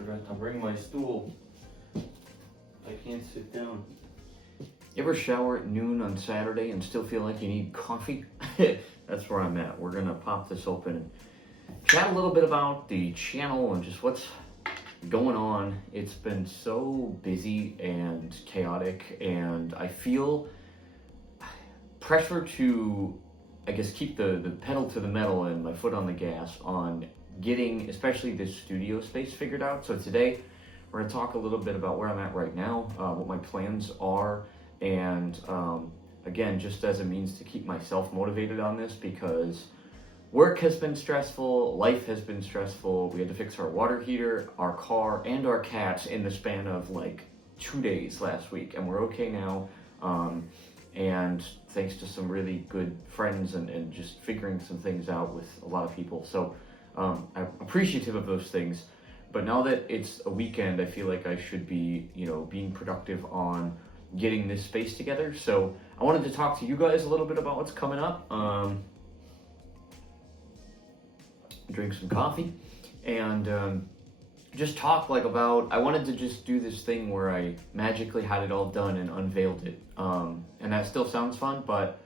forgot to bring my stool. I can't sit down. You ever shower at noon on Saturday and still feel like you need coffee? That's where I'm at. We're gonna pop this open and chat a little bit about the channel and just what's going on. It's been so busy and chaotic, and I feel pressure to, I guess, keep the pedal to the metal and my foot on the gas on getting especially this studio space figured out. So today we're gonna talk a little bit about where I'm at right now, what my plans are, and again, just as a means to keep myself motivated on this, because work has been stressful, life has been stressful. We had to fix our water heater, our car, and our cats in the span of like 2 days last week, and we're okay now. And thanks to some really good friends and just figuring some things out with a lot of people. So I'm appreciative of those things. But now that it's a weekend, I feel like I should be, being productive on getting this space together. So I wanted to talk to you guys a little bit about what's coming up. Drink some coffee and just talk about, I wanted to just do this thing where I magically had it all done and unveiled it. And that still sounds fun, but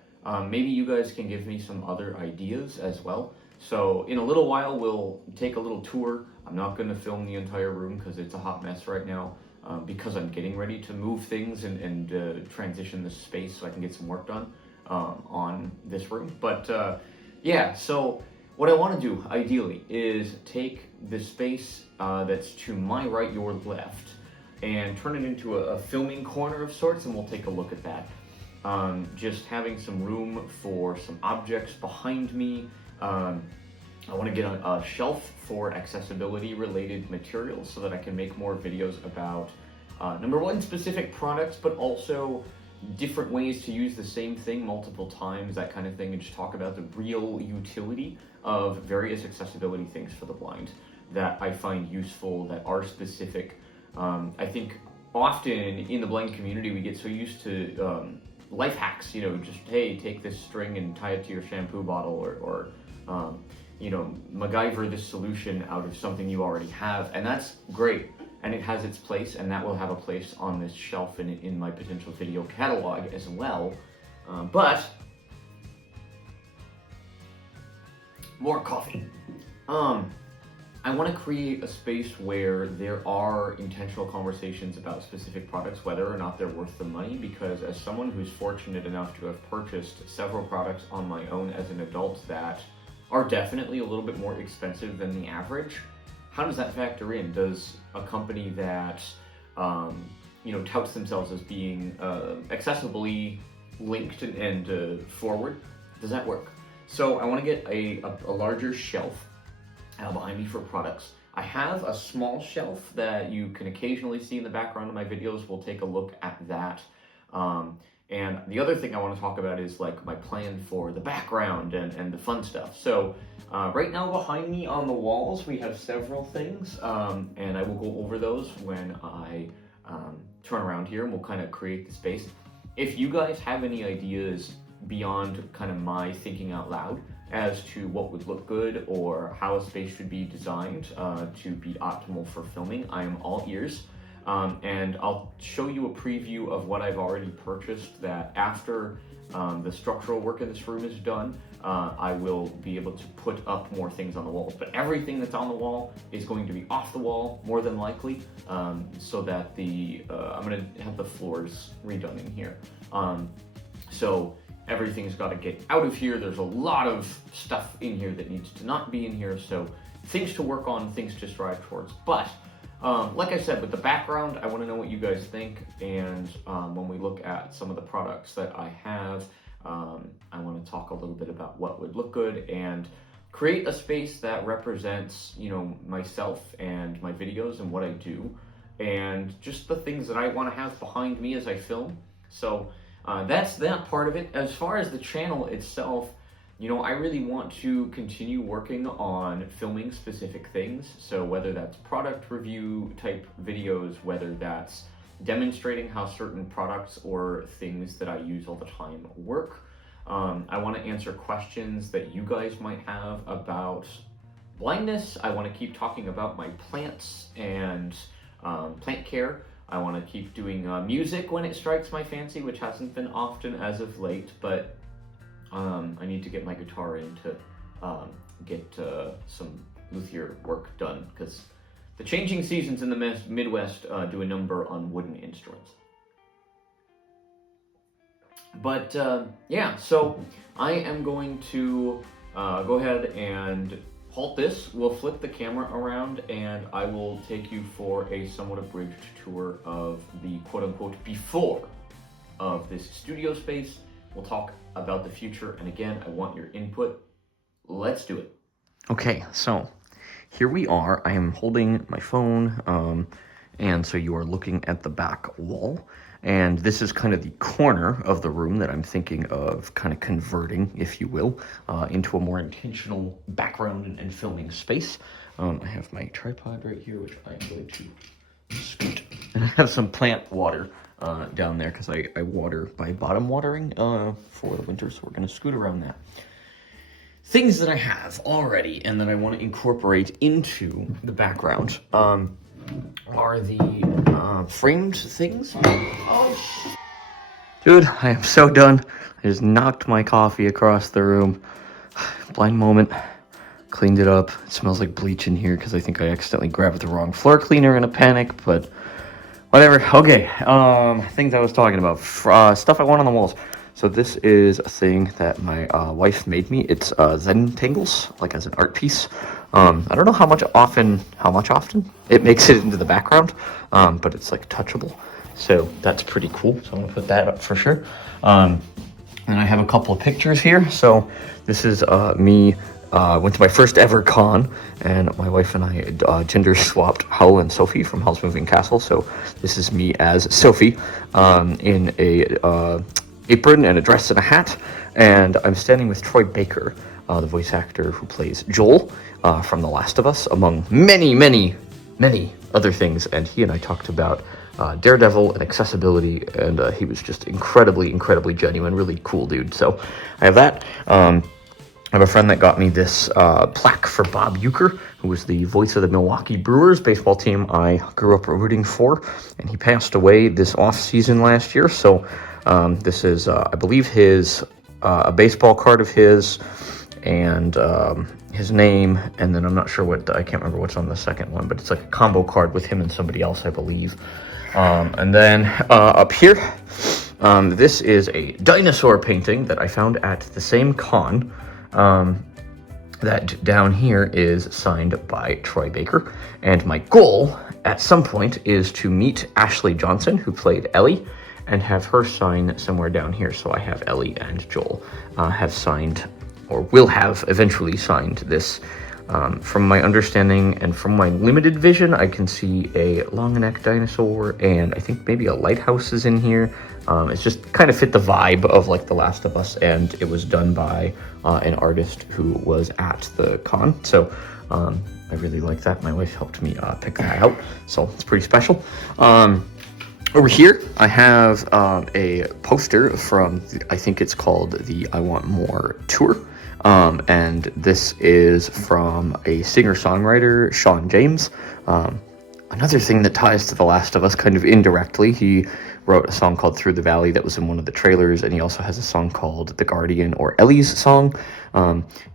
maybe you guys can give me some other ideas as well. So in a little while, we'll take a little tour. I'm not going to film the entire room because it's a hot mess right now, because I'm getting ready to move things and transition this space so I can get some work done on this room. But yeah, so what I want to do ideally is take the space that's to my right, your left, and turn it into a filming corner of sorts, and we'll take a look at that. Just having some room for some objects behind me. I want to get a shelf for accessibility related materials so that I can make more videos about number one, specific products, but also different ways to use the same thing multiple times, that kind of thing, and just talk about the real utility of various accessibility things for the blind that I find useful, that are specific. I think often in the blind community we get so used to life hacks, just, hey, take this string and tie it to your shampoo bottle, or MacGyver this solution out of something you already have, and that's great. And it has its place, and that will have a place on this shelf in my potential video catalog as well. But more coffee. I want to create a space where there are intentional conversations about specific products, whether or not they're worth the money, because as someone who's fortunate enough to have purchased several products on my own as an adult that are definitely a little bit more expensive than the average, how does that factor in? Does a company that, touts themselves as being accessibly linked and forward, does that work? So I want to get a larger shelf behind me for products. I have a small shelf that you can occasionally see in the background of my videos. We'll take a look at that. And the other thing I want to talk about is my plan for the background and the fun stuff. So right now behind me on the walls, we have several things, and I will go over those when I turn around here, and we'll kind of create the space. If you guys have any ideas beyond kind of my thinking out loud as to what would look good or how a space should be designed to be optimal for filming, I am all ears. And I'll show you a preview of what I've already purchased, that after the structural work in this room is done, I will be able to put up more things on the walls. But everything that's on the wall is going to be off the wall, more than likely, so that I'm going to have the floors redone in here. So everything's got to get out of here. There's a lot of stuff in here that needs to not be in here, so things to work on, things to strive towards. But like I said, with the background, I want to know what you guys think, and when we look at some of the products that I have, I want to talk a little bit about what would look good and create a space that represents, myself and my videos and what I do, and just the things that I want to have behind me as I film. So that's that part of it. As far as the channel itself, I really want to continue working on filming specific things. So whether that's product review type videos, whether that's demonstrating how certain products or things that I use all the time work. I want to answer questions that you guys might have about blindness. I want to keep talking about my plants and plant care. I want to keep doing music when it strikes my fancy, which hasn't been often as of late, but I need to get my guitar in to get some luthier work done, because the changing seasons in the Midwest do a number on wooden instruments. But yeah, so I am going to go ahead and halt this. We'll flip the camera around and I will take you for a somewhat abridged tour of the quote-unquote before of this studio space. We'll talk about the future, and again, I want your input. Let's do it. Okay, so here we are. I am holding my phone, and so you are looking at the back wall. And this is kind of the corner of the room that I'm thinking of kind of converting, if you will, into a more intentional background and filming space. I have my tripod right here, which I'm going to scoot. And I have some plant water down there because I water by bottom watering for the winter, so we're going to scoot around that. Things that I have already and that I want to incorporate into the background are the framed things. Oh, dude, I am so done. I just knocked my coffee across the room. Blind moment. Cleaned it up. It smells like bleach in here because I think I accidentally grabbed the wrong floor cleaner in a panic, but whatever. Okay, things I was talking about. Stuff I want on the walls. So this is a thing that my wife made me. It's Zentangles, like as an art piece. I don't know how much often it makes it into the background, but it's like touchable. So that's pretty cool. So I'm gonna put that up for sure. And I have a couple of pictures here. So this is me. Went to my first ever con, and my wife and I gender swapped Hull and Sophie from Howl's Moving Castle. So this is me as Sophie in a apron and a dress and a hat, and I'm standing with Troy Baker, the voice actor who plays Joel from The Last of Us, among many other things. And he and I talked about Daredevil and accessibility, and he was just incredibly genuine, really cool dude. So I have that. I have a friend that got me this plaque for Bob Uecker, who was the voice of the Milwaukee Brewers baseball team I grew up rooting for, and he passed away this off season last year. So this is, I believe, a baseball card of his, and his name, and then I'm not sure I can't remember what's on the second one, but it's like a combo card with him and somebody else, I believe. And then up here, this is a dinosaur painting that I found at the same con. That down here is signed by Troy Baker, and my goal at some point is to meet Ashley Johnson, who played Ellie, and have her sign somewhere down here. So I have Ellie and Joel have signed, or will have eventually signed this. From my understanding and from my limited vision, I can see a long neck dinosaur, and I think maybe a lighthouse is in here. It's just kind of fit the vibe of like The Last of Us, and it was done by an artist who was at the con. So I really like that. My wife helped me pick that out, so it's pretty special. Over here, I have a poster from, I think it's called the I Want More tour. And this is from a singer-songwriter, Sean James. Another thing that ties to The Last of Us kind of indirectly, he wrote a song called Through the Valley that was in one of the trailers, and he also has a song called The Guardian, or Ellie's Song.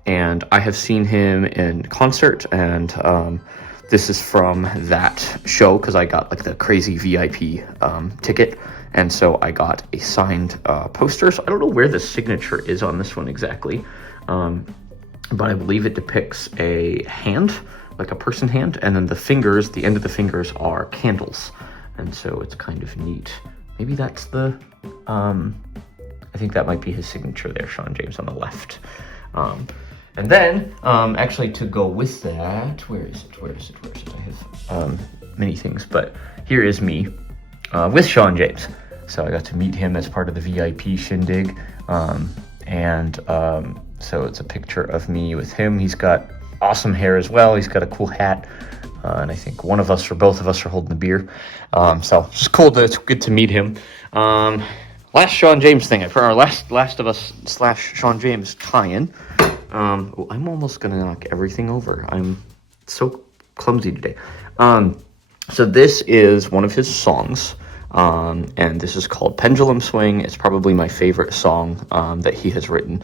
And I have seen him in concert, and this is from that show, because I got like the crazy VIP ticket, and so I got a signed poster. So I don't know where the signature is on this one exactly, but I believe it depicts a hand, like a person hand, and then the fingers, the end of the fingers are candles, and so it's kind of neat. Maybe that's the, I think that might be his signature there, Sean James on the left. And then, actually to go with that, where is it? I have many things, but here is me with Sean James. So I got to meet him as part of the VIP shindig, so it's a picture of me with him. He's got awesome hair as well. He's got a cool hat, and I think one of us or both of us are holding the beer. So it's cool. It's good to meet him. Last Sean James thing, our Last of Us / Sean James tie-in Oh, I'm almost gonna knock everything over. I'm so clumsy today. So this is one of his songs, and this is called Pendulum Swing. It's probably my favorite song that he has written,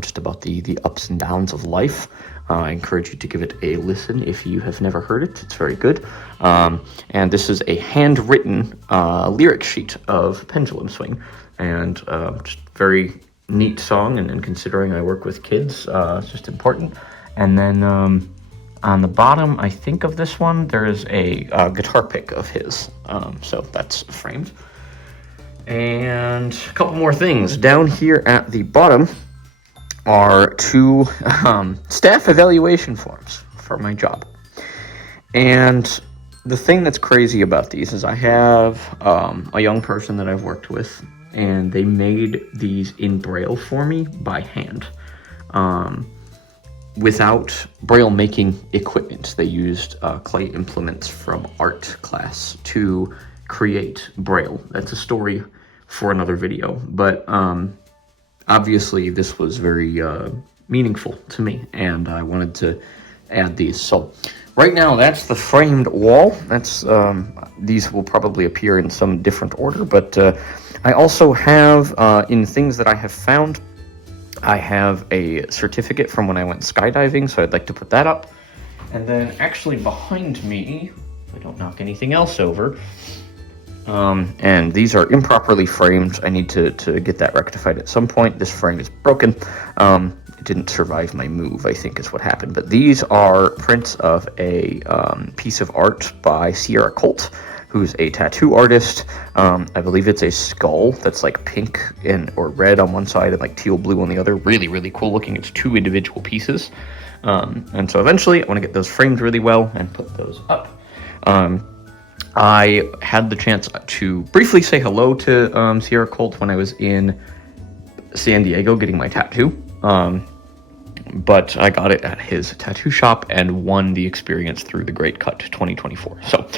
just about the ups and downs of life. I encourage you to give it a listen if you have never heard it. It's very good. And this is a handwritten lyric sheet of Pendulum Swing, and just very neat song. And considering I work with kids, it's just important. And then on the bottom, I think of this one, there's a guitar pick of his. So that's framed. And a couple more things. Down here at the bottom are two staff evaluation forms for my job. And the thing that's crazy about these is I have a young person that I've worked with, and they made these in Braille for me by hand. Without Braille making equipment. They used clay implements from art class to create Braille. That's a story for another video, but obviously this was very meaningful to me, and I wanted to add these. So right now that's the framed wall. That's these will probably appear in some different order, but I also have in things that I have found, I have a certificate from when I went skydiving, so I'd like to put that up. And then actually behind me, if I don't knock anything else over, and these are improperly framed. I need to get that rectified at some point. This frame is broken. It didn't survive my move, I think is what happened. But these are prints of a piece of art by Sierra Colt, who's a tattoo artist. I believe it's a skull that's like pink or red on one side and like teal blue on the other. Really, really cool looking. It's two individual pieces. And so eventually I want to get those framed really well and put those up. I had the chance to briefly say hello to Sierra Colt when I was in San Diego getting my tattoo. But I got it at his tattoo shop and won the experience through the Great Cut 2024. So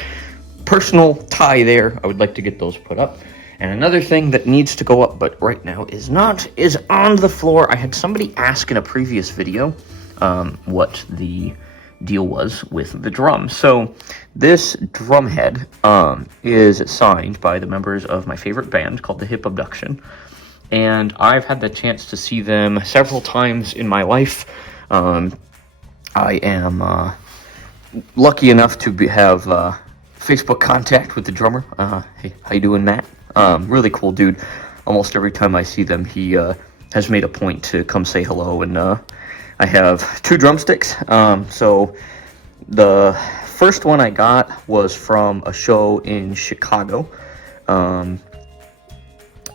personal tie there. I would like to get those put up. And another thing that needs to go up, but right now is not, is on the floor. I had somebody ask in a previous video what the deal was with the drum. So this drum head is signed by the members of my favorite band called the Hip Abduction. And I've had the chance to see them several times in my life. I am lucky enough to have Facebook contact with the drummer. Hey, how you doing, Matt? Really cool dude. Almost every time I see them, he has made a point to come say hello. And I have 2 drumsticks. So the first one I got was from a show in Chicago.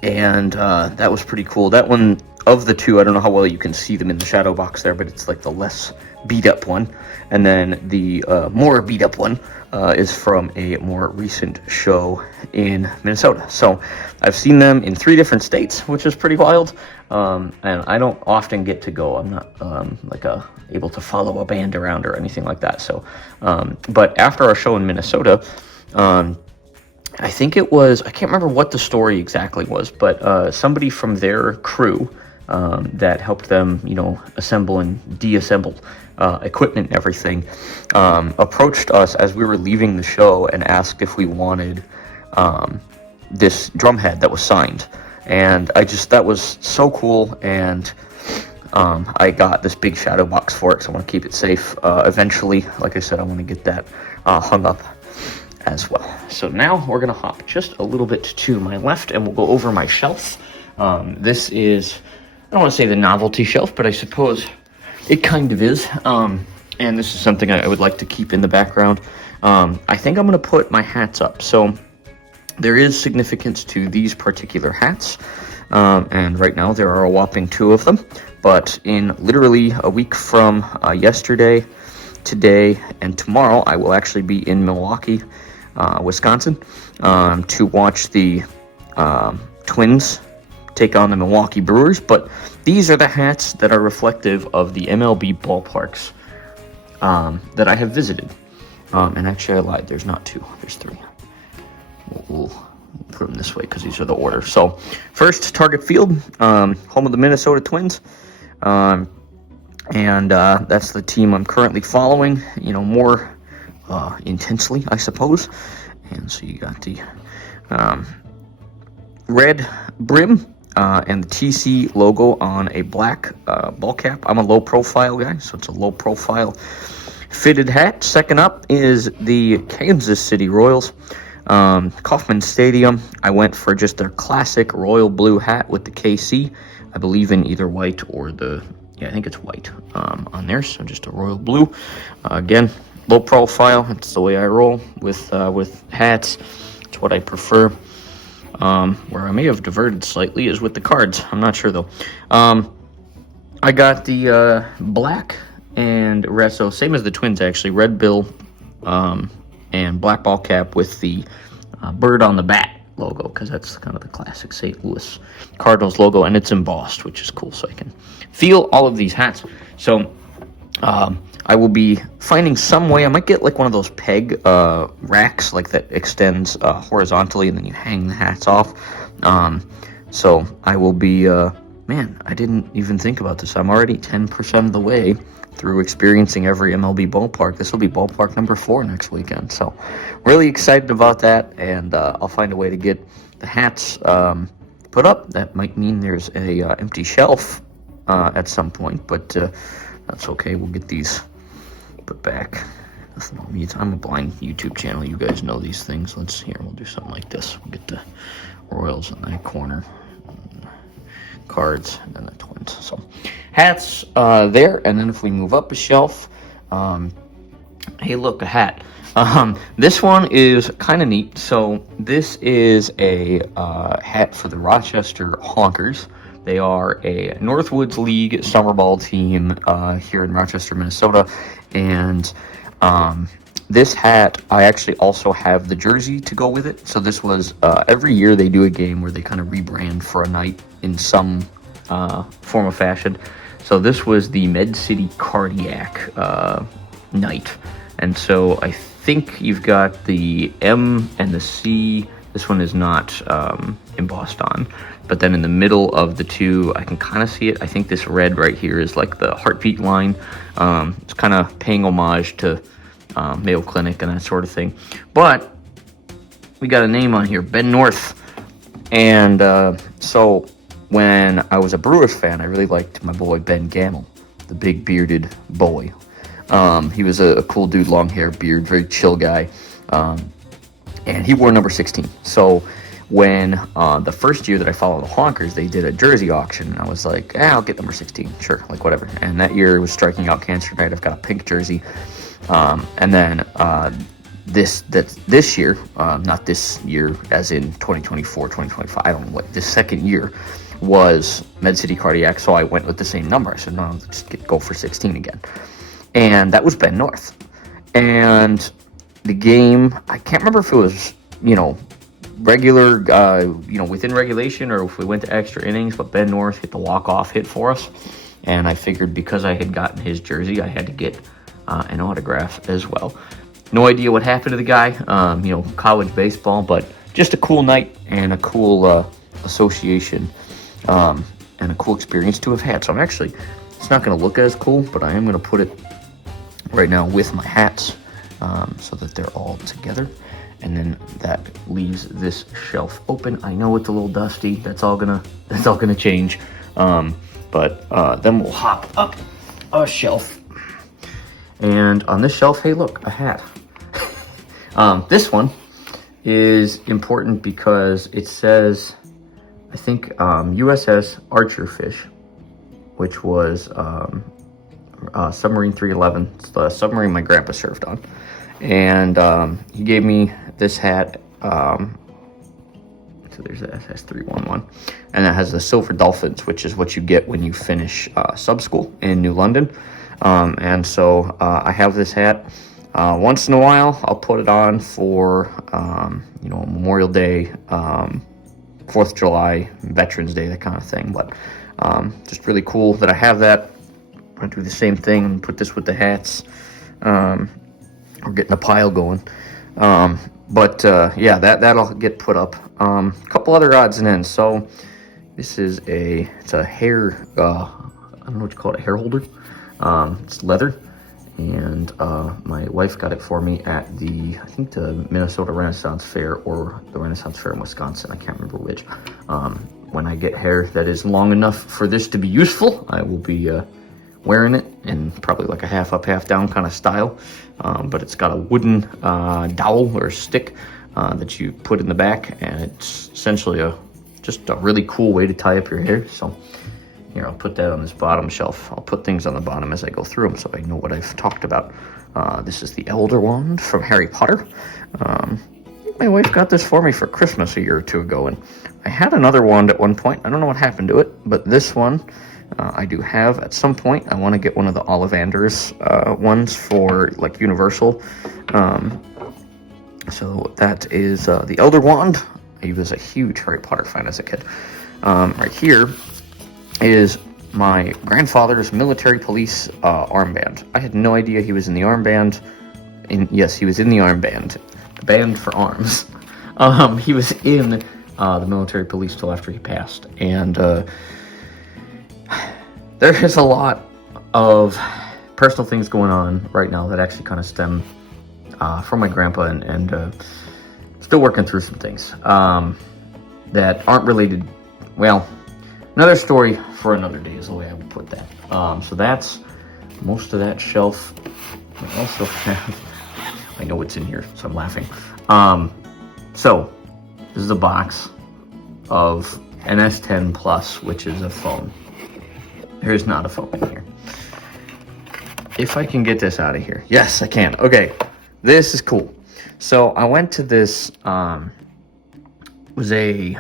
And that was pretty cool. That one, of the 2, I don't know how well you can see them in the shadow box there, but it's like the less beat up one. And then the more beat up one is from a more recent show in Minnesota. So I've seen them in 3 different states, which is pretty wild. And I don't often get to go. I'm not able to follow a band around or anything like that. So, but after our show in Minnesota, I think it was, I can't remember what the story exactly was, but somebody from their crew that helped them, assemble and deassemble equipment and everything, approached us as we were leaving the show and asked if we wanted this drum head that was signed. And that was so cool, and I got this big shadow box for it, so I want to keep it safe. Eventually, like I said, I want to get that hung up as well. So now we're going to hop just a little bit to my left, and we'll go over my shelf. This is, I don't want to say the novelty shelf, but I suppose it kind of is. And this is something I would like to keep in the background. I think I'm going to put my hats up. So there is significance to these particular hats. And right now there are a whopping 2 of them. But in literally a week from yesterday, today, and tomorrow, I will actually be in Milwaukee, Wisconsin, to watch the Twins take on the Milwaukee Brewers. But these are the hats that are reflective of the MLB ballparks that I have visited. And actually I lied, there's not 2, there's 3. We'll put them this way because these are the order. So first, Target Field, home of the Minnesota Twins. and that's the team I'm currently following, more intensely, I suppose. And so you got the red brim and the TC logo on a black ball cap. I'm a low profile guy, so it's a low profile fitted hat. Second up is the Kansas City Royals. Kauffman Stadium. I went for just their classic royal blue hat with the KC. I believe in either white or I think it's white on there. So just a royal blue. Again, low profile. It's the way I roll with hats. It's what I prefer. Where I may have diverted slightly is with the cards. I'm not sure though. I got the black and red, so same as the Twins actually. Red bill and black ball cap with the bird on the bat logo, because that's kind of the classic St. Louis Cardinals logo, and it's embossed, which is cool, so I can feel all of these hats. So I will be finding some way. I might get like one of those peg racks, like that extends horizontally, and then you hang the hats off. So I will be, man, I didn't even think about this. I'm already 10% of the way through experiencing every MLB ballpark. This will be ballpark number 4 next weekend. So really excited about that, and I'll find a way to get the hats put up. That might mean there's a empty shelf at some point, but that's okay. We'll get these put back. Nothing on me. I'm a blind YouTube channel. You guys know these things. We'll do something like this. We'll get the Royals in that corner. Cards, and then the Twins. So hats there, and then if we move up a shelf, hey, look, a hat. This one is kind of neat. So this is a hat for the Rochester Honkers. They are a Northwoods League summer ball team here in Rochester, Minnesota, and this hat, I actually also have the jersey to go with it. So this was, every year they do a game where they kind of rebrand for a night in some form of fashion. So this was the Med City Cardiac night. And so I think you've got the M and the C. This one is not embossed on. But then in the middle of the two, I can kind of see it. I think this red right here is like the heartbeat line. It's kind of paying homage to Mayo Clinic and that sort of thing. But we got a name on here, Ben North. And so when I was a Brewers fan, I really liked my boy Ben Gamel, the big bearded boy. He was a cool dude, long hair, beard, very chill guy. And he wore number 16. So when the first year that I followed the Honkers, they did a jersey auction, and I was like, I'll get number 16, sure, like whatever. And that year it was striking out cancer night. I've got a pink jersey. And then this year, not this year as in 2024, 2025, I don't know what, this second year was Med City Cardiac, so I went with the same number. I said, no, let's go for 16 again. And that was Ben North. And the game, I can't remember if it was, regular, within regulation, or if we went to extra innings, but Ben North hit the walk-off hit for us. And I figured because I had gotten his jersey, I had to get an autograph as well. No idea what happened to the guy, college baseball, but just a cool night and a cool association and a cool experience to have had. So it's not going to look as cool, but I am going to put it right now with my hats so that they're all together. And then that leaves this shelf open. I know it's a little dusty. That's all gonna change. But then we'll hop up a shelf. And on this shelf, hey, look, a hat. This one is important because it says, I think, USS Archerfish, which was Submarine 311. It's the submarine my grandpa served on. And he gave me this hat. So there's the SS 311. And it has the Silver Dolphins, which is what you get when you finish sub school in New London. And so I have this hat. Once in a while, I'll put it on for, Memorial Day, 4th of July, Veterans Day, that kind of thing. But just really cool that I have that. I'm going to do the same thing and put this with the hats. We're getting a pile going. That'll get put up. A couple other odds and ends. So this is it's a hair, I don't know what you call it, a hair holder. It's leather, and my wife got it for me at I think the Minnesota Renaissance Fair or the Renaissance Fair in Wisconsin. I can't remember which. When I get hair that is long enough for this to be useful, I will be wearing it in probably like a half up, half down kind of style. But it's got a wooden dowel or stick that you put in the back, and it's essentially just a really cool way to tie up your hair. So here, I'll put that on this bottom shelf. I'll put things on the bottom as I go through them so I know what I've talked about. This is the Elder Wand from Harry Potter. My wife got this for me for Christmas a year or two ago, and I had another wand at one point. I don't know what happened to it, but this one I do have at some point. I want to get one of the Ollivander's ones for like Universal. So that is the Elder Wand. I was a huge Harry Potter fan as a kid. Right here is my grandfather's military police armband. I had no idea he was in the armband. Yes, he was in the armband. The band for arms. He was in the military police till after he passed. And there is a lot of personal things going on right now that actually kind of stem from my grandpa, and still working through some things that aren't related. Well, another story for another day is the way I would put that. So that's most of that shelf. I also have, I know what's in here, so I'm laughing. So this is a box of an S10 Plus, which is a phone. There's not a phone in here. If I can get this out of here. Yes, I can. Okay, this is cool. So I went to this, was a,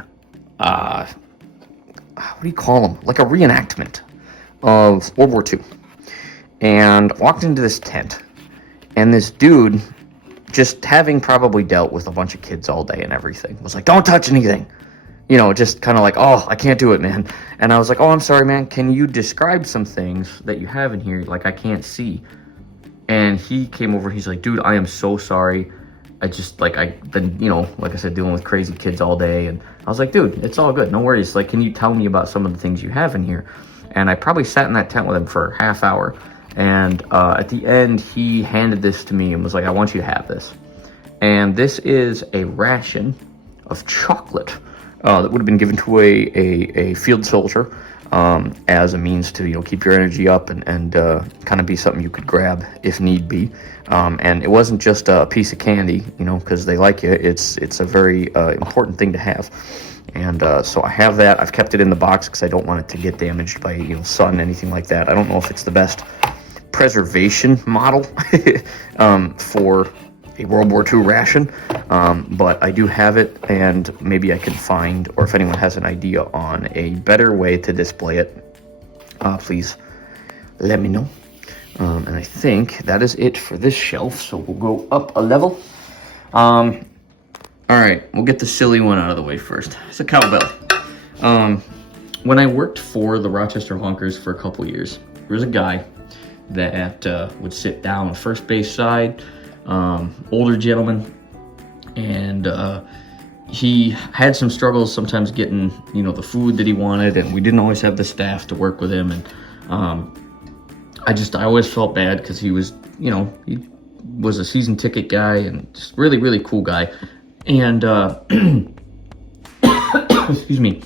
what do you call them? Like a reenactment of World War II. And walked into this tent, and this dude, just having probably dealt with a bunch of kids all day and everything, was like, don't touch anything. You know, just kind of like, oh, I can't do it, man. And I was like, oh, I'm sorry, man. Can you describe some things that you have in here? Like, I can't see. And he came over. He's like, dude, I am so sorry. I've been, you know, like I said, dealing with crazy kids all day. And I was like, dude, it's all good. No worries. Like, can you tell me about some of the things you have in here? And I probably sat in that tent with him for a half hour. And at the end, he handed this to me and was like, I want you to have this. And this is a ration of chocolate that would have been given to a field soldier as a means to, you know, keep your energy up and kind of be something you could grab if need be. And it wasn't just a piece of candy, you know, because they like you. It's a very important thing to have. And so I have that. I've kept it in the box because I don't want it to get damaged by, you know, sun, anything like that. I don't know if it's the best preservation model for a World War II ration, but I do have it, and maybe I can find, or if anyone has an idea on a better way to display it, please let me know. And I think that is it for this shelf, so we'll go up a level. All right, we'll get the silly one out of the way first. It's a cowbell. When I worked for the Rochester Honkers for a couple years, there was a guy that would sit down on first base side, older gentleman, and he had some struggles sometimes getting, you know, the food that he wanted, and we didn't always have the staff to work with him. And I always felt bad because he was, you know, he was a season ticket guy and just really, really cool guy. And excuse me.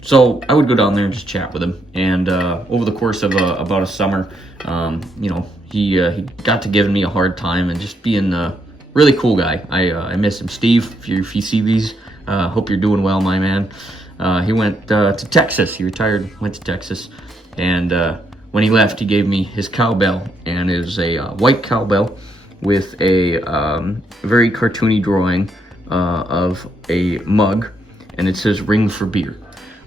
So I would go down there and just chat with him, and over the course of about a summer, you know, he got to giving me a hard time and just being a really cool guy. I miss him. Steve, if you see these, hope you're doing well, my man. He went to Texas. He retired, went to Texas, and when he left, he gave me his cowbell, and it was a white cowbell with a very cartoony drawing of a mug, and it says "Ring for Beer."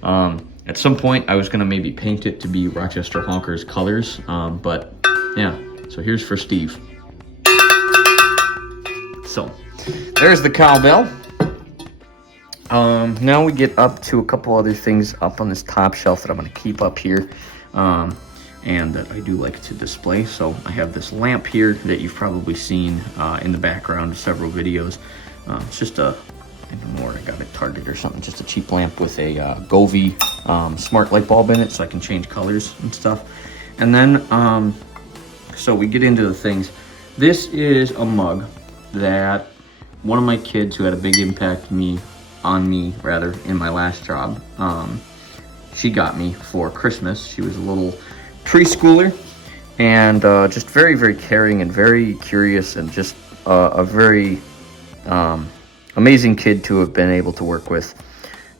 At some point, I was gonna maybe paint it to be Rochester Honkers colors, but yeah. So here's for Steve. So there's the cowbell. Now we get up to a couple other things up on this top shelf that I'm gonna keep up here, and that I do like to display. So I have this lamp here that you've probably seen in the background of several videos. It's just a, I don't know where I got it, Target or something, just a cheap lamp with a Govee smart light bulb in it, so I can change colors and stuff. And then, so we get into the things. This is a mug that one of my kids who had a big impact on me in my last job, she got me for Christmas. She was a little preschooler and just very, very caring and very curious and just a very amazing kid to have been able to work with.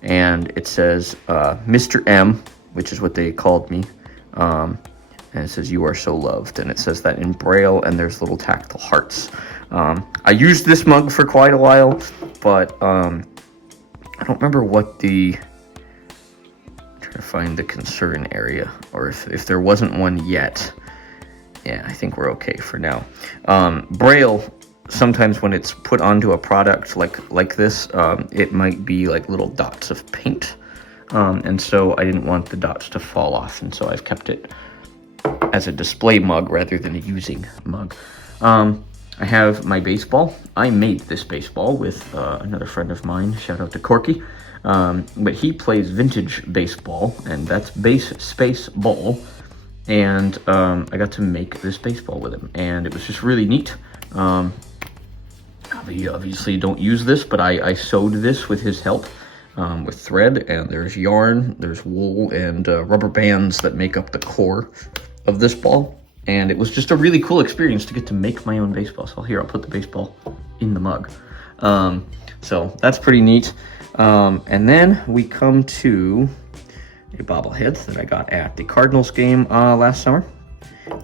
And it says Mr. M, which is what they called me. And it says, "You are so loved." And it says that in Braille, and there's little tactile hearts. I used this mug for quite a while, but I don't remember what I'm trying to find the concern area, or if there wasn't one yet. Yeah, I think we're okay for now. Braille, sometimes when it's put onto a product like this, it might be like little dots of paint. And so I didn't want the dots to fall off, and so I've kept it as a display mug rather than a using mug. I have my baseball. I made this baseball with another friend of mine. Shout out to Corky. But he plays vintage baseball, and that's space ball. And I got to make this baseball with him, and it was just really neat. We obviously don't use this, but I sewed this with his help. With thread, and there's yarn, there's wool, and rubber bands that make up the core of this ball. And it was just a really cool experience to get to make my own baseball. So here, I'll put the baseball in the mug. So that's pretty neat. And then we come to a bobblehead that I got at the Cardinals game last summer.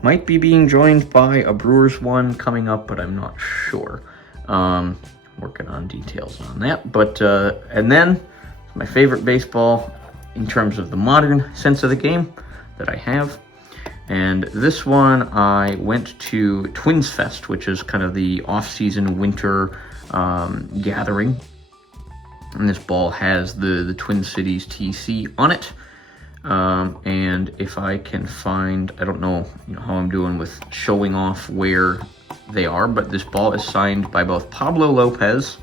Might be being joined by a Brewers one coming up, but I'm not sure. Working on details on that. But and then my favorite baseball in terms of the modern sense of the game that I have. And this one I went to Twins Fest, which is kind of the off-season winter gathering. And this ball has the Twin Cities TC on it. And if I can find, I don't know, how I'm doing with showing off where they are, but this ball is signed by both Pablo Lopez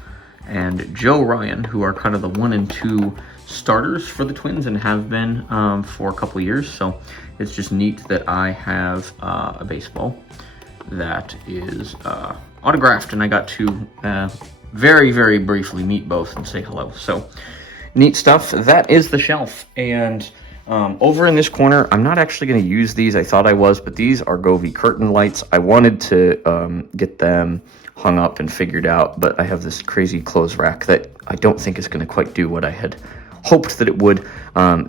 and Joe Ryan, who are kind of the 1 and 2 starters for the Twins and have been for a couple years. So it's just neat that I have a baseball that is autographed, and I got to very, very briefly meet both and say hello. So neat stuff. That is the shelf. And over in this corner, I'm not actually going to use these. I thought I was, but these are Govee curtain lights. I wanted to get them hung up and figured out, but I have this crazy clothes rack that I don't think is going to quite do what I had hoped that it would.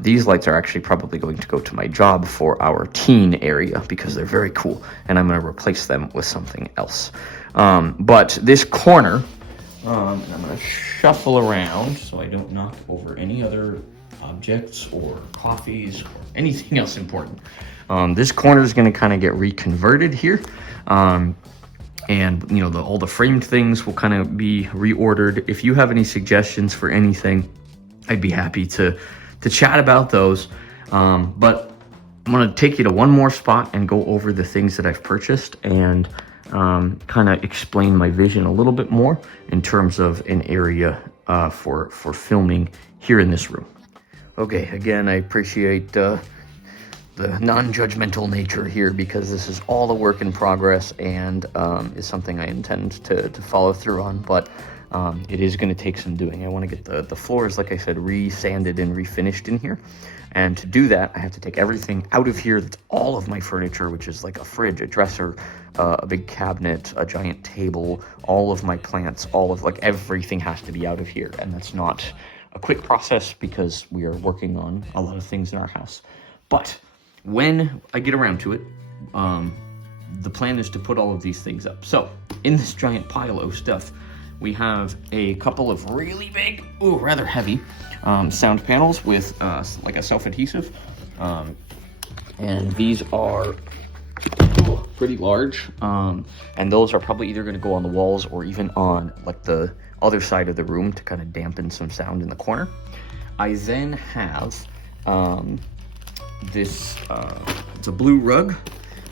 These lights are actually probably going to go to my job for our teen area because they're very cool, and I'm going to replace them with something else. But this corner, I'm going to shuffle around so I don't knock over any other objects or coffees or anything else important. This corner is going to kind of get reconverted here. And all the framed things will kind of be reordered. If you have any suggestions for anything, I'd be happy to chat about those. But I'm going to take you to one more spot and go over the things that I've purchased and kind of explain my vision a little bit more in terms of an area for filming here in this room. Okay, again, I appreciate the non-judgmental nature here because this is all a work in progress and is something I intend to follow through on, but it is going to take some doing. I want to get the floors, like I said, re-sanded and refinished in here. And to do that, I have to take everything out of here. That's all of my furniture, which is like a fridge, a dresser, a big cabinet, a giant table, all of my plants, everything has to be out of here. And that's not a quick process because we are working on a lot of things in our house. But when I get around to it, the plan is to put all of these things up. So in this giant pile of stuff, we have a couple of really big, rather heavy sound panels with like a self-adhesive. And these are pretty large. And those are probably either going to go on the walls or even on like the other side of the room to kind of dampen some sound in the corner. I then have this, it's a blue rug.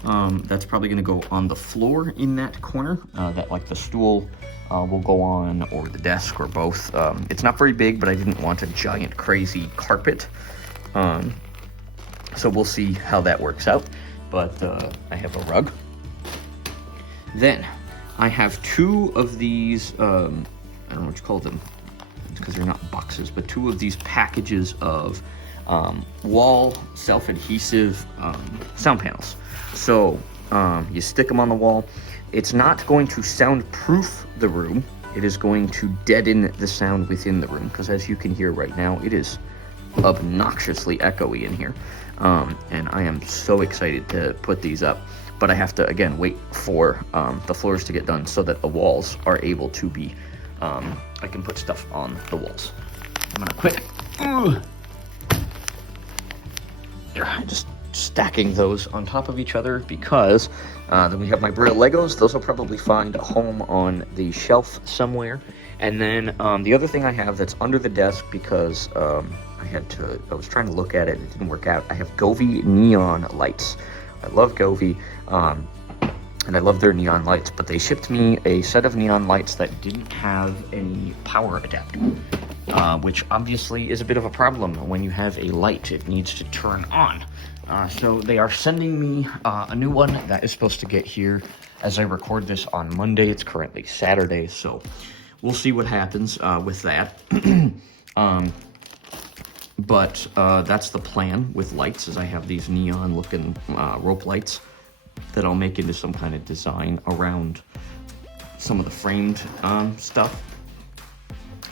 That's probably going to go on the floor in that corner, that like the stool will go on, or the desk, or both. It's not very big, but I didn't want a giant crazy carpet. So we'll see how that works out. but I have a rug. Then I have two of these, I don't know what you call them, because they're not boxes, but two of these packages of wall self-adhesive sound panels. So you stick them on the wall. It's not going to soundproof the room. It is going to deaden the sound within the room, because as you can hear right now, it is obnoxiously echoey in here. And I am so excited to put these up. But I have to, again, wait for the floors to get done so that the walls are able to be, I can put stuff on the walls. I'm gonna quit. Just stacking those on top of each other, because then we have my Brill Legos. Those will probably find a home on the shelf somewhere. And then the other thing I have that's under the desk, because I was trying to look at it, it didn't work out. I have Govee neon lights. I love Govee, and I love their neon lights, but they shipped me a set of neon lights that didn't have any power adapter, which obviously is a bit of a problem when you have a light. It needs to turn on. So they are sending me a new one that is supposed to get here as I record this on Monday. It's currently Saturday, so we'll see what happens with that. But that's the plan with lights, is I have these neon looking rope lights that I'll make into some kind of design around some of the framed stuff,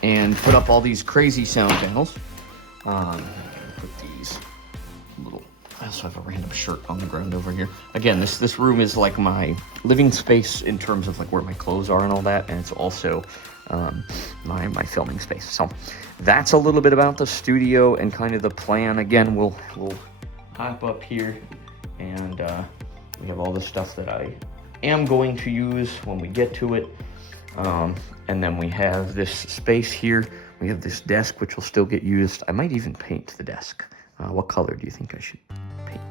and put up all these crazy sound panels. Put these little, I also have a random shirt on the ground over here. Again, this room is like my living space in terms of like where my clothes are and all that, and it's also my filming space. So that's a little bit about the studio and kind of the plan. Again, we'll hop up here, and we have all the stuff that I am going to use when we get to it. And then we have this space here. We have this desk, which will still get used. I might even paint the desk. What color do you think I should paint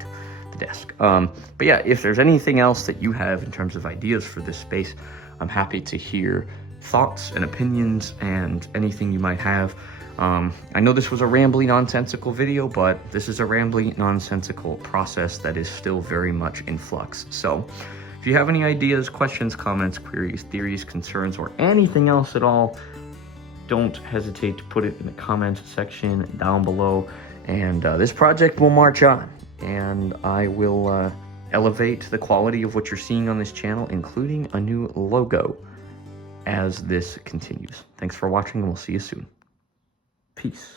the desk? But yeah, if there's anything else that you have in terms of ideas for this space, I'm happy to hear thoughts and opinions and anything you might have. I know this was a rambly, nonsensical video, but this is a rambly, nonsensical process that is still very much in flux. So if you have any ideas, questions, comments, queries, theories, concerns, or anything else at all, don't hesitate to put it in the comments section down below. And this project will march on, and I will elevate the quality of what you're seeing on this channel, including a new logo, as this continues. Thanks for watching, and we'll see you soon. Peace.